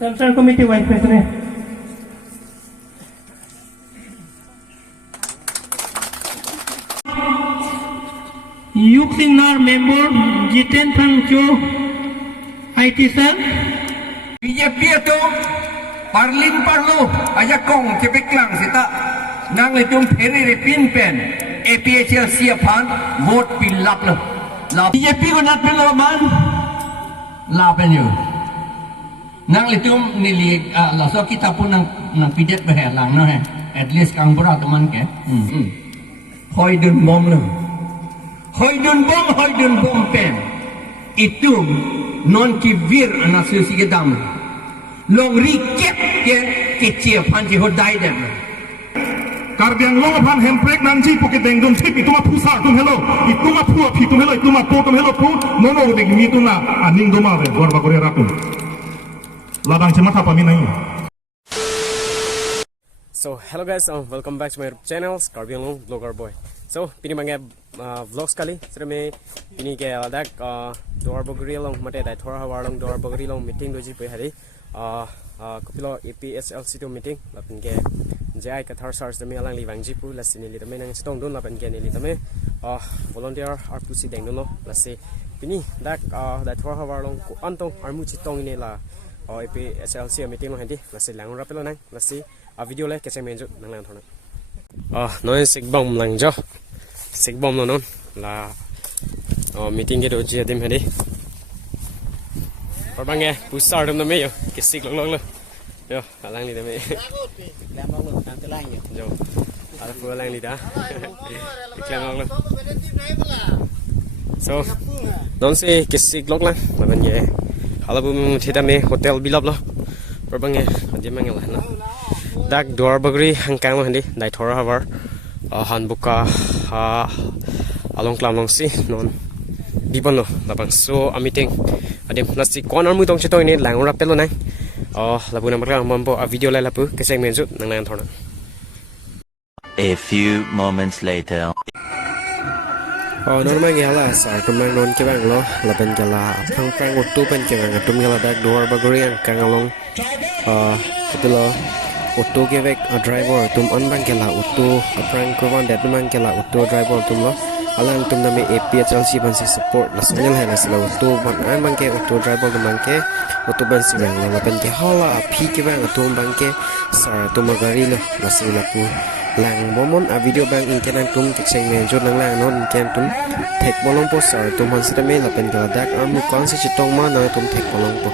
Central Committee Vice President. Yuktinar member Jiten Pangcho IT Sir. BJP itu Parlim Parlo aja kong cepeklang sita nang lecung peri repin pen APHL siapan vote pilak lo. BJP ko nat pelaman lapen yo. Nang lecung nili laso kita pun nang pidet behelang no he. At least kang berat teman ke. Hoi dun bom lo. Hoi dun bom pen. Itu non kivir anak susi kedam. Long riket ke kecil panci hodai dem. Karbiang long pan hemprek nanti poket dengdon tip itu mah pusar tum hello. Itu mah pua pitum hello itu mah po tum hello pu. Nono dek itu na aning doma be gor bagore rakun. Ladang cemat apa minai. So hello guys, welcome back to my channel Karbiang Long Vlogger Boy. So pini mange vlogs kali sira me pini ke ladak dor bogri long mate dai thora hawar long dor bogri long meeting loji pe hari kopilo APSLC to meeting lapin ke jai ka thar sars me alang li wangji pu lasini li tame nang stong don lapin ke ni li tame volunteer RPC deng no lasi pini dak dai thora hawar long ko antong armu chitong ni la APSLC meeting lo handi lasi lang rapelo nang lasi video le kese menjo nang lang thona noi sigbom lang jo sigbom lo non la meeting ke do ji adim hadi or bang e pusar dum me yo kisik long lo yo alang li de me lam long lo tam te lang yo ala pu alang li da iklam long lo so don se kisik long lang la ban ye ala bu theda me hotel bilab lo or bang e adi mang la na dak dor bagri hangkang lo handi dai thora havar han buka along klam long si non dibon lo lapang so meeting adem nasi corner mu tong chito ini lang rapelo nang labu na marka mambo video la lapu keseng menju nang nang thona. A few moments later. Normal gala sar tumang non ke bang lo lapen gala prang prang utu pen ke bang tum gala dak dor bagri ang kang along itu lo utu ke vek driver tum on bang gala utu prang kurwan dat tumang gala utu driver tum lo alang tum nami APHLC bansi support lasanya lah nasila utu ban an bangke utu driver tum bangke utu bansi bang la pen ke hala phi ke bang utu bangke sar tum magari lo nasila pu lang momon video bang inkenan tum kekseng menjur nang lang non inken tum tek bolong po sar tum han sita me la pen gala dak amu kon si chitong ma na tum tek bolong po.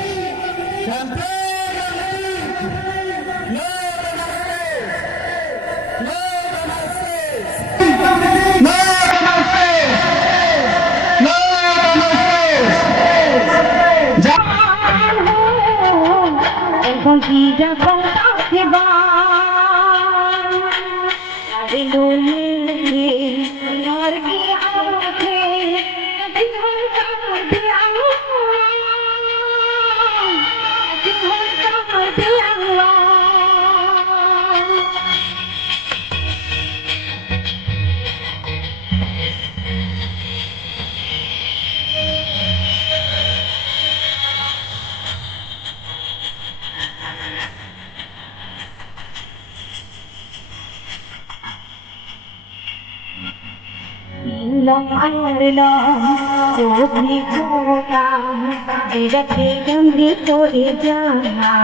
Long arlo chobni kota dirake gambi to ejana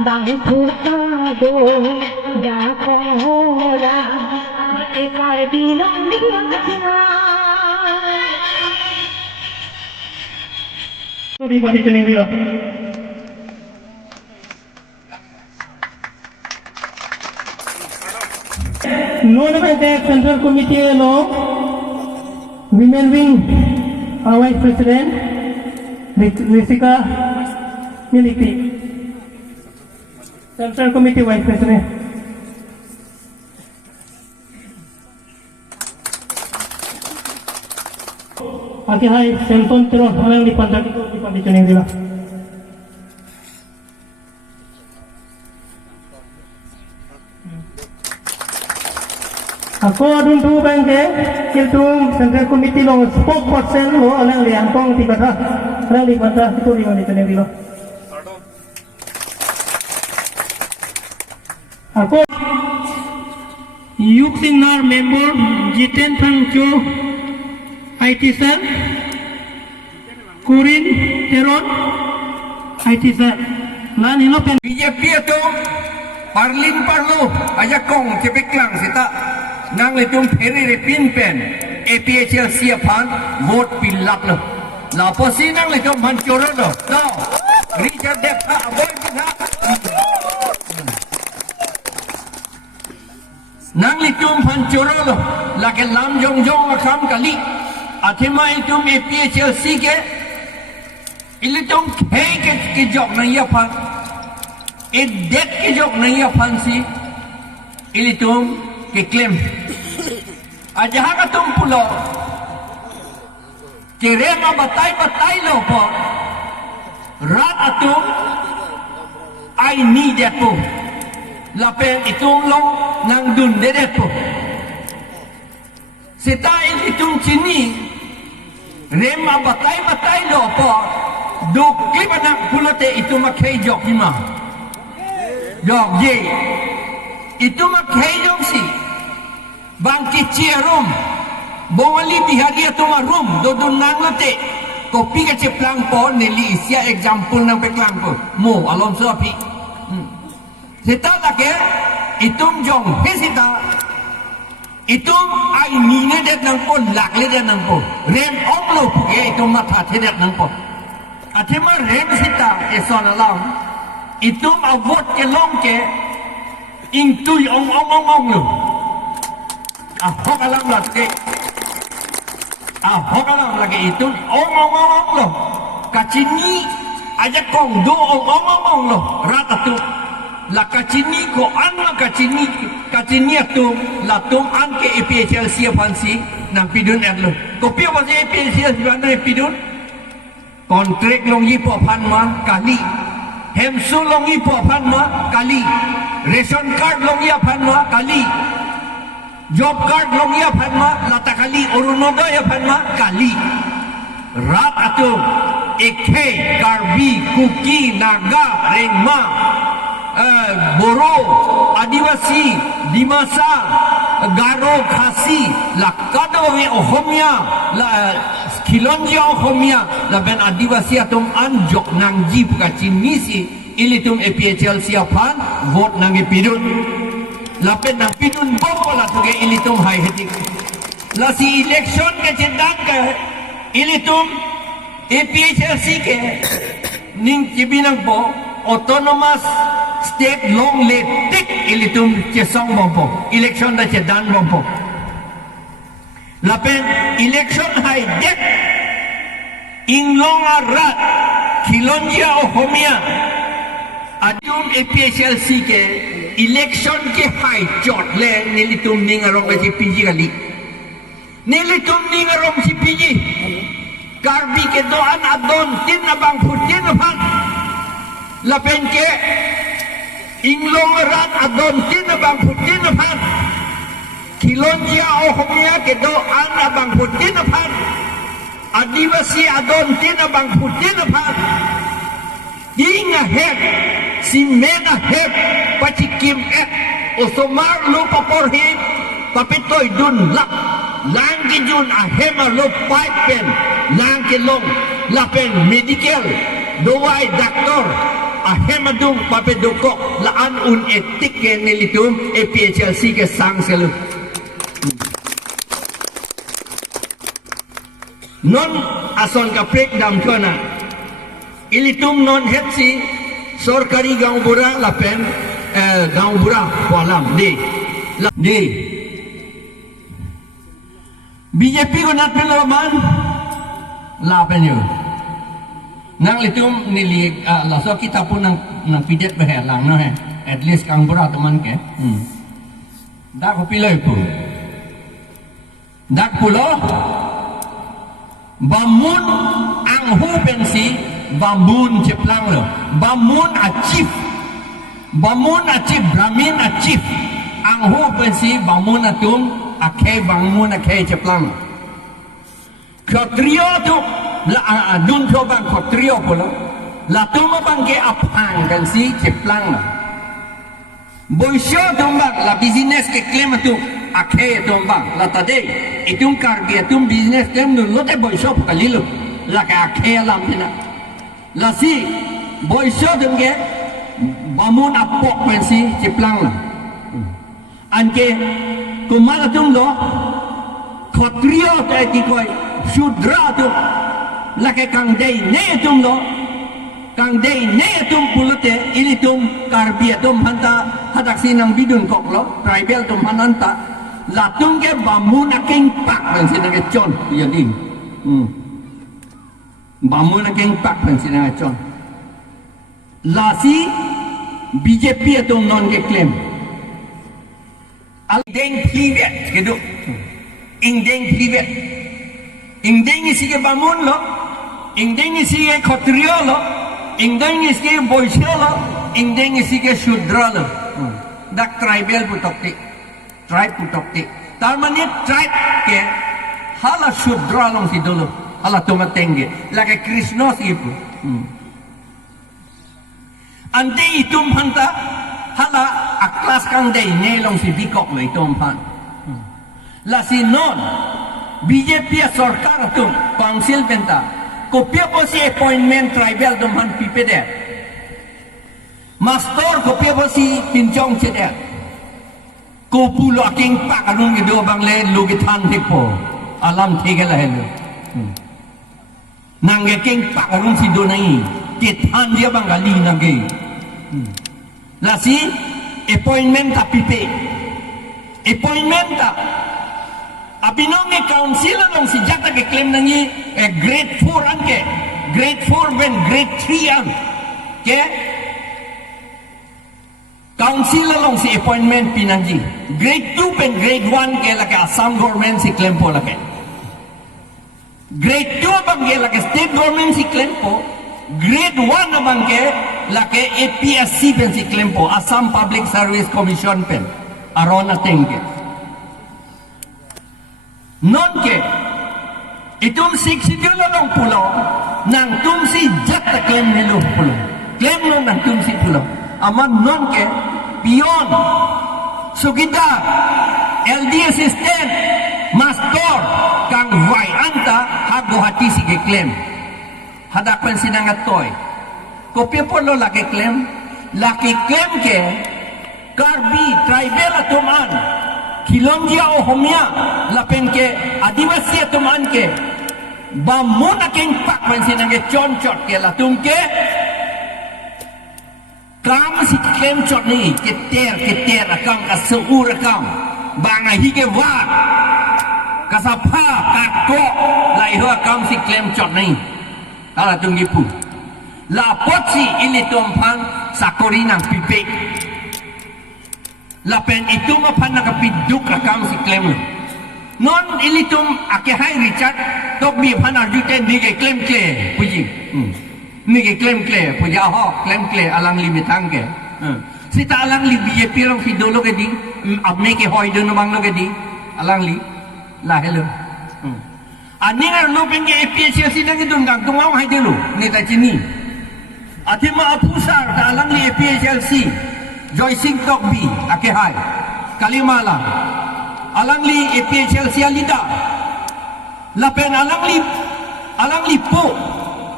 bang phuta do da kora ekar bilang diana Sorry bagi kening dia. Known by the Central Committee Law, Women Wing, Vice President, Risika Military. Central Committee Vice President. Aki hai senton terus orang di pantai itu di pantai Cuneng Dila. Aku adun tu bangke, itu Central Committee lo spokesperson lo orang liang tong di pantai itu di pantai Cuneng Dila. Aku Yuk Singar member Jiten Pangcho IT sir Kurin Teron IT sir Lan hino pen BJP itu Parlim Parlo aja kong cepeklang sita nang litung peri repin pen APHL siapan vote pilak lo lapo sinang litung mancoro lo no Richard Depha aboy kita nang litung mancoro lo laki lam jong jong akam kali athema itum APHL ke ilitung ke jok na yapan det ke jok na yapan si ilitung ke claim aja haka tum pulo kerema batay lo po rat atum I need that po lapen itung long nang dun dedet po sitain itung chini rema batay lo po duk kibanak pulote itu makai jok lima jok ye itu makai jok si bangkit ciarum bongali bihari itu marum dodun nang late kopi ke ceplang po nili isia example nang peklang po mo alom sapi sita lake itum jong hesita itum ai nine det nang po lakle det nang po rem omlo ye itum matha thedet nang po athema rem sita eson alam itum avot ke long ke intui ong lo ahok alam lagi itu ong lo kacini aja kong do ong lo rata tu la kacini ko an la kacini tu la tum an ke APHL siapan si nang pidun lo kopi apa si APHL siapan pidun kontrak long yi po pan ma kali hemsu long yi po pan ma kali ration card long yi pan ma kali job card long ya phanma lata kali orunodo ya phanma kali rat atu ekhe karbi kuki naga rengma boro adivasi dimasa garo khasi lakado we ohomia la khilonja ohomia la ben adivasi atum anjok nangji kachinisi ilitum APHL siapan vote nangi pidun lapet nang pidun bombo la tuge ilitum hai hetik la si election ke cendang ke ilitum APHLC ke ning kibinang po autonomous state long le tik ilitum cesong bombo election da cedan bombo lapet election hai dek inglong arat khilonja ohomia adum APHLC ke election ke hai jot le nilitum ningarong ke PG kali nilitum ningarong si PG karbi ke doan adon tin abang putin pan lapen ke inglong rat adon tin abang putin pan kilonja ohomia ke doan abang putin pan adivasi adon tin abang putin pan inga het si mega het pachikim osomar lo paporhi papitoy dun lak lang ki jun ahema lo pipe pen lang ki long lapen medical dowai doktor ahema dung papedokok laan un etik ke nilitum APHLC ke sang selu non ason ka breakdown kona ilitum non hetsi sorkari gaung bura lapen gaung bura polam di BJP ko nat pelaman lapen yo nang litum nili laso kita pun nang pidet behelang no he at least kang berat teman ke. Dak ko pilih pun. Dak pulo bamun ang hu pensi bamun ceplang lo. Bamun achieve Brahmin achieve ang hu pensi bamun atum akhir bamun akhir ceplang. Ksatria tu la dun tu bang ksatria pulo. La tu bang ke apang pensi ceplang lo. Boisyo tumbang la business ke claim tu akhe tumbang la tade itung karbi itung business claim nu lote boisyo kalilu la ka akhe lam tina la si boisyo dengge bamun apok pensi ciplang la anke kumala tung lo khatriya ta ki koi shudra tu la ke kang dei ne tung lo kang dei ne tum pulute ini tum karbi tum hanta hadak sinang bidun koklo tribal tum hananta la tum ke bamuna keng pak ben sinang ke chon ya ding bamuna keng pak ben sinang ke chon la si BJP tum non ke claim al deng privet kedu ing deng privet ing deng isi ke bamun lo ing deng isi ke khotrio lo Ingdeng isi boisyo lo, ingdeng isi ke shudra lo. Dak tribal putokti, tribe putokti. Tarmani tribe ke hala shudra long si dulu, hala tumatengge. Lagi Krishna si ibu. Ante itum hanta hala aklas kang day nelong si bikok lo itum han. La si non BJP sarkar tum council benta. Kopya po si appointment tribal duman pipeder. Master kopya po si pinjong ceder. Kopulo aking pakarung ido bang le lugitan hipo. Alam tiga lahelo. Nangge king pakarung si donai. Kitan dia bang gali nangge. Lasi appointment ta pipe. Appointment ta abinong ni council nong si jata ke claim nangi grade 4 an ke grade 4 ben grade 3 an ke council nong si appointment pinanji grade 2 ben grade 1 ke laki Assam government si claim po laki grade 2 bang ke laki state government si claim po grade 1 bang ke laki APSC ben si claim po Assam Public Service Commission pen arona tengke non ke itum si sidilo long pulau nang tum si jata claim nilo pulau claim non nang tum si pulau aman non ke pion sugida LD assistant master kang vai anta hago hati si ke claim hadapan sinangat toy kopya polo laki claim ke karbi tribal atuman Kilondia o homia lapen ke adivasi tuman ke bamuna keng pak man sinang ke chonchot ke latung ke kam si kem chot ni keter akam kasur akam banga hige wa kasapa katko lai ho akam si kem chot ni ala tung gipu la potsi ini tumpang sakori nang pipik lapen itu mapan nakapiduk rakam si claim non ilitum akehai Richard tok bi panar juten dige claim kle puji nige claim kle puja ho claim kle alang limitang ke sita alang li BJP rong si dolo ke di abme ke hoi dono bang no ke di alang li la hello ani ngar no penge APSC sidang idun gang tungau hai dulu ni ta chini atima apusar ta alang li APSC Joy Singh Tokbi akehai Kalimala alangli APHLC alida lapen alangli po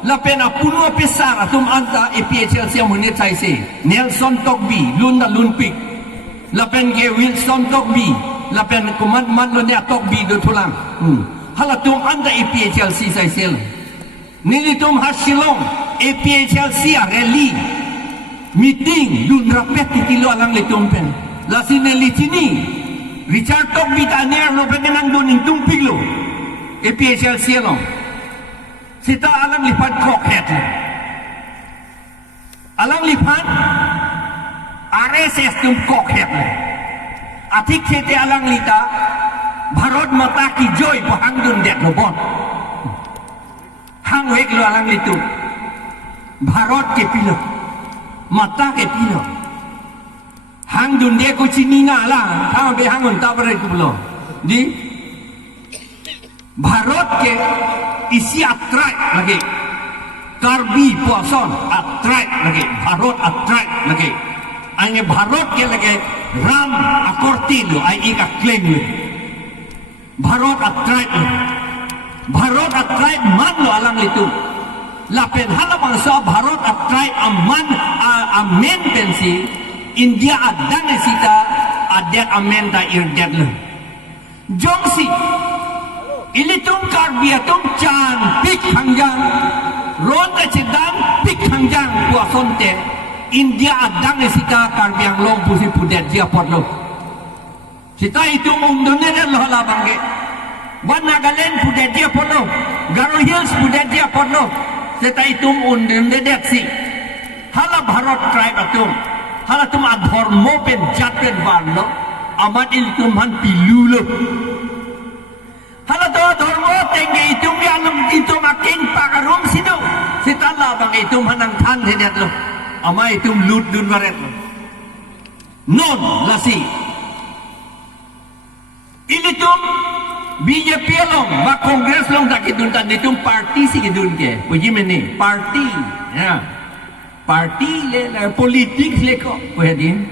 lapen apuno pesar atum anta APHLC amunit saise Nelson Tokbi lunda lunpik lapen ke Wilson Tokbi lapen commandman lo ne Tokbi do tulang halatum anta APHLC saise nilitum hasilong APHLC rally meeting dun rapet titilo alang litumpen la sineli sini Richard Tokbi taner no penang dun intung pilo APHLC lo sita alang lipat crockhead alang lipat RSS tum kok hep le atik khete alang lita Bharat mata ki joy po hangdun det lo bon hang hek lo alang litu Bharat ke pilo mata ke pilo hangdun dia ko chini nga la ha be hangun ta bare ku lo di Bharat ke isi atrai lagi Karbi puason atrai lagi Bharat atrai lagi ange Bharat ke lagi Ram akorti lo ai ika claim lo Bharat atrai man lo alang litu lapen halabang sa Bharat atrai aman amen pensi India adang sita adet amen da irdet lo jongsi ilitung karbiatung chan pik hangjang ronda cedang pik hangjang puason te India adang sita karbiang long pusi pudet dia potlo sita itu umdone lo halabang ke Wan Nagaland pudet dia potlo Garo Hills pudet dia potlo sita itu umdone det si hala Bharat tribe atum hala tum adhormo pen jat pen barlo amat ilitum han pilulo hala to adhormo tenge itum ya alam itum aking pakarum sino sitala bang itum hanang than hedet lo ama itum lut dun waret lo non lasi ilitum BJP long ba Congress long dakidun tan itum party si kidun ke puji meni party ya party le politik le ko pwedin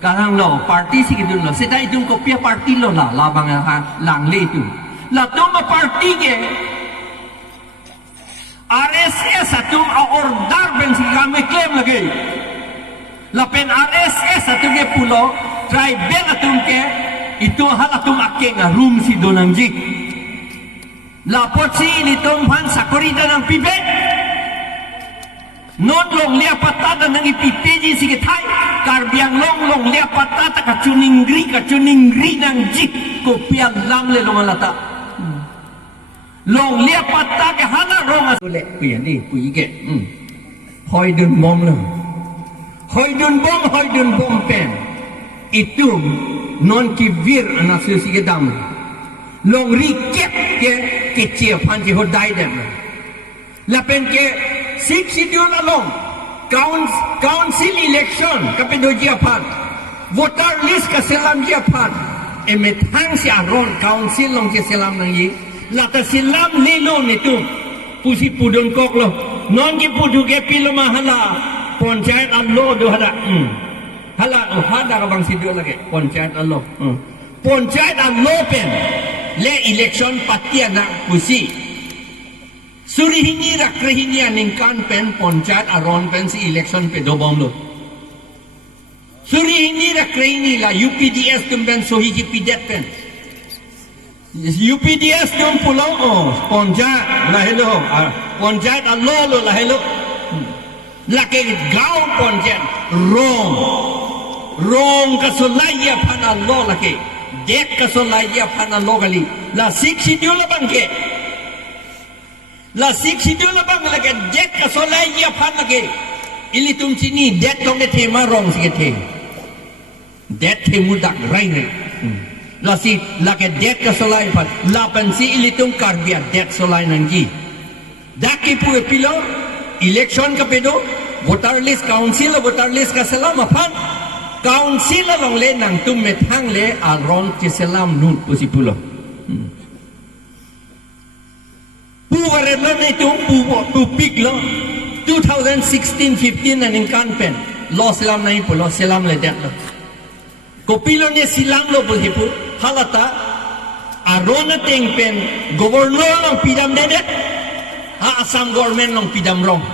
karang lo party si kidun lo sita itum kopya party lo la labang ha lang le itu la to ma party ke RSS atum a ordar ben si kami claim lagi la pen RSS atum ke pulo try ben atum ke itu hal atum akeng room si donangji la potsi ni tom han sakorida ng pibet non long lia patata nang ipipeji sige thai karbiang long lia patata ka chuningri nang jik ko piang lam le long alata long lia patata ke hana rong asule pian ni pui ke hoi dun mom lo hoi dun bom pen itu non ki vir anasu sige dam long ri ke chia panji ho dai dem la pen ke Six schedule along council election kapido Japan voter list ka selam Japan emethang si aron council long si selam nang yi lata selam lelo nitu pusi pudon kok lo non ki pudu ke pilo mahala panchayat allo do hada hala hada ka bang sidu lagi panchayat allo pen le election patiana pusi Surihini rakrihini aningkan pen poncat aron pen si election pe dobom lo. Surihini rakrihini la UPDS tum pen sohi ki pidet pen. UPDS tum pulau poncat la hello poncat allo lo la hello. La ke gau poncat rong kasolaya pan allo la ke dek kasolaya pan allo kali la siksi dulu bangke. La siksi dulu bang lagi dek kasolai ya pan lagi ili tum sini dek tong de tema rong sikete dek temudak rai la si lagi dek kasolai pan la pensi ili tum karbia dek solai nanggi daki pu pilo election ka pedo voter list council ka salam pan council long le nang tum methang le alron ti salam nun pusipulo Puwaret lo na itong pupik lo 2016-15 na ningkan pen lo silam na ipo lo silam le dek lo kopilo ni silam lo po hipo halata arona ting pen gobernur ng pidam dedek ha Assam government ng pidam rong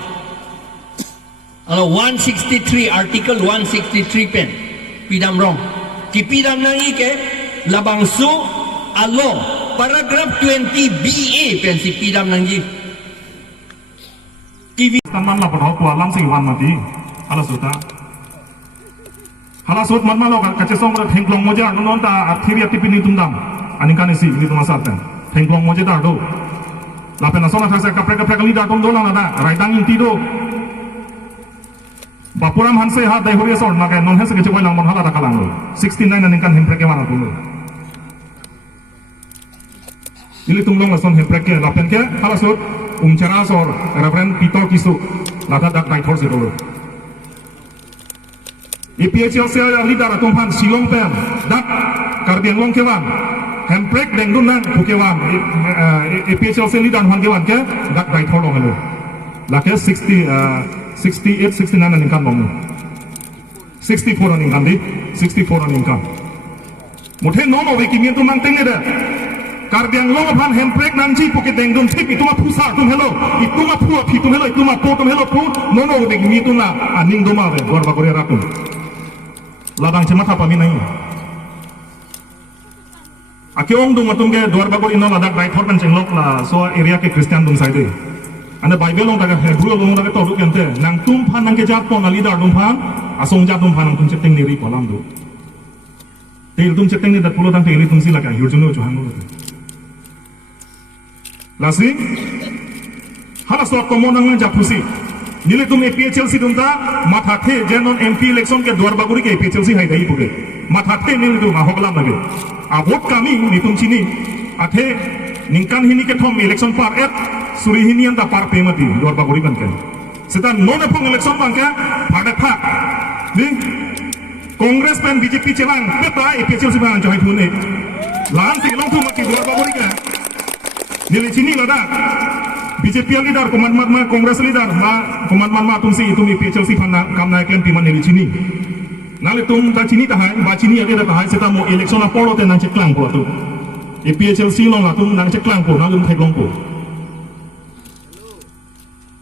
163 article 163 pen pidam rong ki pidam na ike labang su alo paragraph 20 BA pensi pidam nangji TV taman la padho kwa lang si wan mati hala sut man malo ka chesong ra thengklong moja non ta athiri atipini tumdam anikane si ini tuma sarten thengklong moja da do la pena sona thasa kapre kali da tom do la na raidang inti do Bapuram hanse ha dai hori sor na kai non hese ke choi lang mon hala ta kalang lo 69 na ningkan hemprek ke mana tu lo ili tunglong lason hemprek ke lapen ke hala sor cara sor reverend Pito Kisu lata dak dai thor se do EPHL se leader atum pan Silong pen dak Karbiang long kewan hemprek deng dun nang pukewan EPHL se leader han kewan ke dak dai thor lo helo lake 68, 69 ang income mo. 64 ang income di. 64 ang income. Muthe nono wiki miento mang tenge de. Karbiang long pan hemprek nanji puke dengdon tip itu ma pusa tum hello. Itu ma pua pitum hello itu ma po tum hello pu nono wiki miento na aning doma de gor bagore rakum. Ladang cemata pami nai. Ake ong dum atum ke dor bagore no ladak dai thor pan chenglok la so area ke Christian dum side. Anda Bible long daga Hebrew long daga tolu kente nang tumpan nang kejap pon alida tumpan asong jap tumpan nang tum ceteng niri kolam do tel tum ceteng ni dat pulo tang teli tum sila ka yurjuno johan lo lasi hala so komo nang jap pusi nile tum APHL si tum ta matha the jenon MP election ke dwar baguri ke APHL si hai dai puge matha the nile tum hogalam lage a vote kami ni tum chini athe ningkan hini ke thom election par et suri hini anda par pemati dor bagori ban kan setan non apong election bang ka pada phak ni Congress pen BJP chelang peta APHL si bang joy phune lan sing long thu mati dor bagori ka nili chini lada BJP leader commandment ma Congress leader ma commandment ma tum si itu APHL si phana kam na ken timan nili chini nale tum ta chini ta hai ba chini ade ta hai setan mo election a polo te nang cheklang po tu APHL si long atum nang cheklang po nang lum thek long po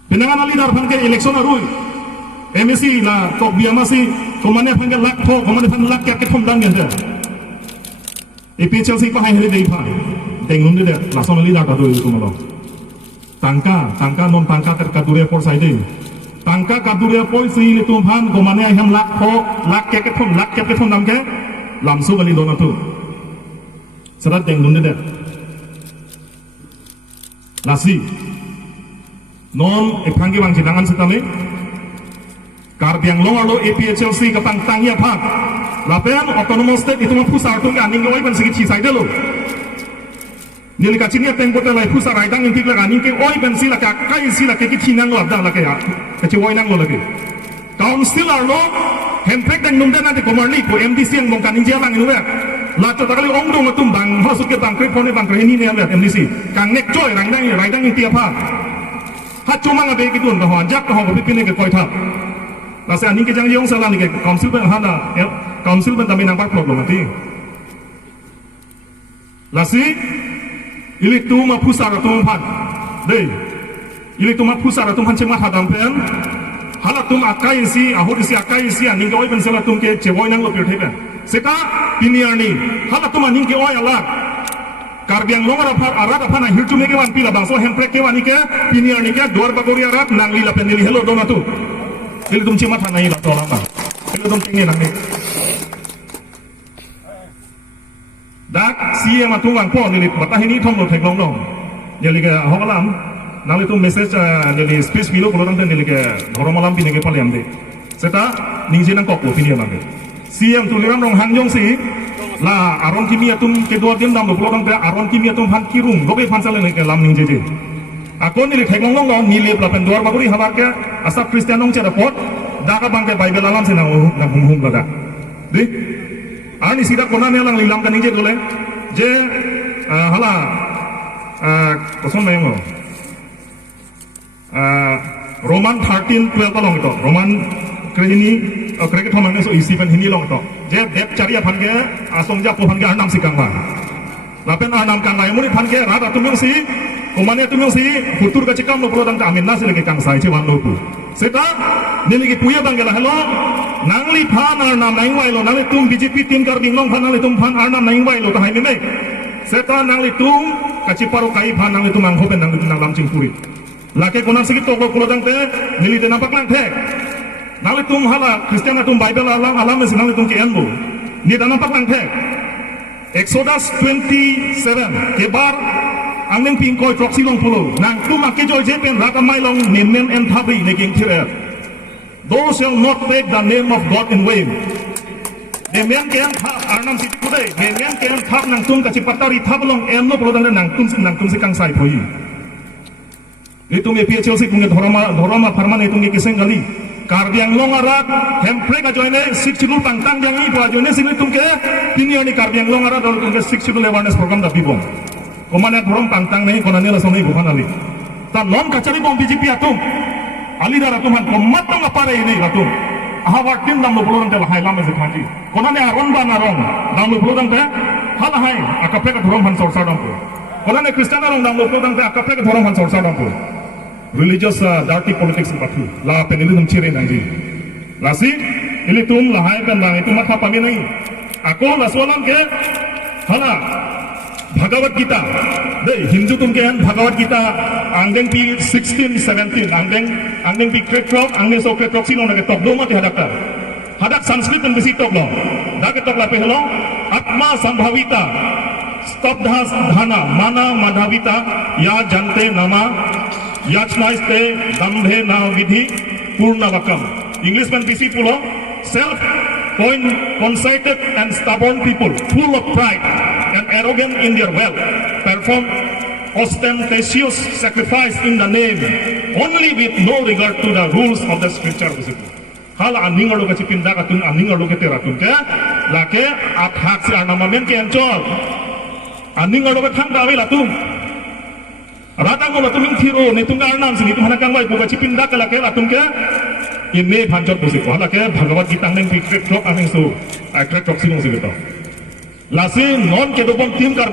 Penangan leader pangke election arui MSC la tok biamasi komane pangke lak tho komane pang lak ke thom dang gen APHL si pa hai hele dei pha tengun de la son leader ta do ko malo tangka non tangka ter kadure por sai de tangka kadure por si le tum phan komane ham lak tho lak ke thom dang ke lamsu bali do na tu sarat tengun de lasi non epanggi bang jidangan setame Karbiang long alo APHL si kapang tangya phak lapen autonomous state itu pusar tu aning oi ban sigi chi sai de lo nilika chinia teng bota lai pusar ai dang intik la aning ke oi ban sila ka kai sila ke ki chinang lo da la ke ya ke chi oi nang lo lagi councilor lo hemprek dang num dana de komarli ko MDC ang mong kaning jia bang inu la to takali ong dong tum bang masuk ke bang krepone bang kreni ne MDC kang nek joy rang dang intia phak hat cuma ngabe gitu dah hanjak dah hobi pilih ke koi thap lasa ni ke jang yong salah ni ke council ben hana council ben tapi nampak problem mati lasi ili tu ma pusar tu phan dei ili tu ma pusar tu phan cema hadam pen hala tum akai si ahur si akai si ni ke oi ben salah tum ke chewoi nang lo pir theben seta piniar ni hala tum ni ke oi ala Karbiang long arat apa na hirtu mege wan pila bangso hemprek ke wani ke piniar ni ke dor bagori arat nang lila penili hello dona tu ili tum cimat hanai la tola ba ili tum tingi nang ni dak siye ma tu wang po ni batah ini thong lo thek long long jadi ke hogalam nang itu message jadi space bilo ko tang ni ke horomalam pini ke paliam de seta ningji nang kok piniar mage siam tu liram rong hangjong si la aron kimia tum ke dua game dam lo dang aron kimia tum phan kirung lobe phan sale ke lam ning jeje akon ni thek long long ni le la pen dor baguri habar ke asa Christian ong chera pot da ka bang ke Bible alam se na hum lada di ani sida kona ne lang lilam kan ning je dole je hala koson mai mo Roman 13:12 long itu Roman kreni kreket thomang so isi pen hini long to je dep charia phan ge asong ja po phan ge anam sikang wa lapen anam kan lai muni phan ge rada tumyong si komane tumyong si futur ka chikam lo prodang ka amin na sile ge kang sai che wan lo pu seta nili ge puya bang ge la hello nangli phan ar nam nai wai lo nangli tum BJP tin kar bing long phan nangli tum phan ar nam nai wai lo ta hai me seta nangli tum ka chiparo kai phan nangli tum ang hopen nangli nang lam ching puri lake konan sikit to ko prodang te nili te nampak lang thek nali tum hala Christian tum Bible alam mesin nali tum ke enbo ni dana pak lang thek Exodus 27 ke bar angling ping koi proxy long pulo nang tum ke joy jepen rata mai long nen en thabri ne king thir Those shall not take the name of God in vain. Demian kian thap arnam siti kude. Demian kian thap nang tum kacipatari thap long emno prodang nang tum si kang sai poi. Itu me PHL si tunge dhorama farman itu nge kiseng gali. Karbiang long arat hempre ka joine sik chidul tangtang jangi dua joine sini tumke kini oni karbiang long arat dol tumke sik chidul awareness program da bibong. Komane dhorom tangtang nei konane la sonai bukan ali. Ta non kachari bom BJP atum. Ali dara tuman komatong apare ini atum. Ahawat tim dam lo bulorang te lahai lam ezekhanji. Konane aron ba narong dam lo bulorang te halahai akape ka dhorom han sorsa dam ko. Konane kristana rong dam lo bulorang te akape ka dhorom han sorsa dam ko. Religious dirty politics patu la penili dum chire nanji lasi ili tum la hai kan bang itu matha pami nahi ako la solam ke hala Bhagavad Gita de Hindu tum ke han Bhagavad Gita angeng pi 16 17 angeng pi kretrok angeng so kretrok sino na ke tok do ma te hadak Sanskrit kan bisi tok lo da ke tok la pe hello atma sambhavita स्तब्धा धना माना माधविता या जनते नमा याचनास्ते दंभे ना विधि पूर्णवकम इंग्लिश में बीसी पुलो self conceited and stubborn people full of pride and arrogant in their wealth perform ostentatious sacrifice in the name only with no regard to the rules of the scripture. Hal aning alo kasi pindah katun aning alo kete ratun ke lake athak si anamamen ke ancol aning alo kathang dawe latum ratang ko latum thiro ne tunga arnam sini tu hanakang wai buka si pindah ke lake latum ke ini pancot musik ko lake Bhagavad Gita neng pikrek klok aning su akrek klok sinong sigito lasi non ke dopong tim kar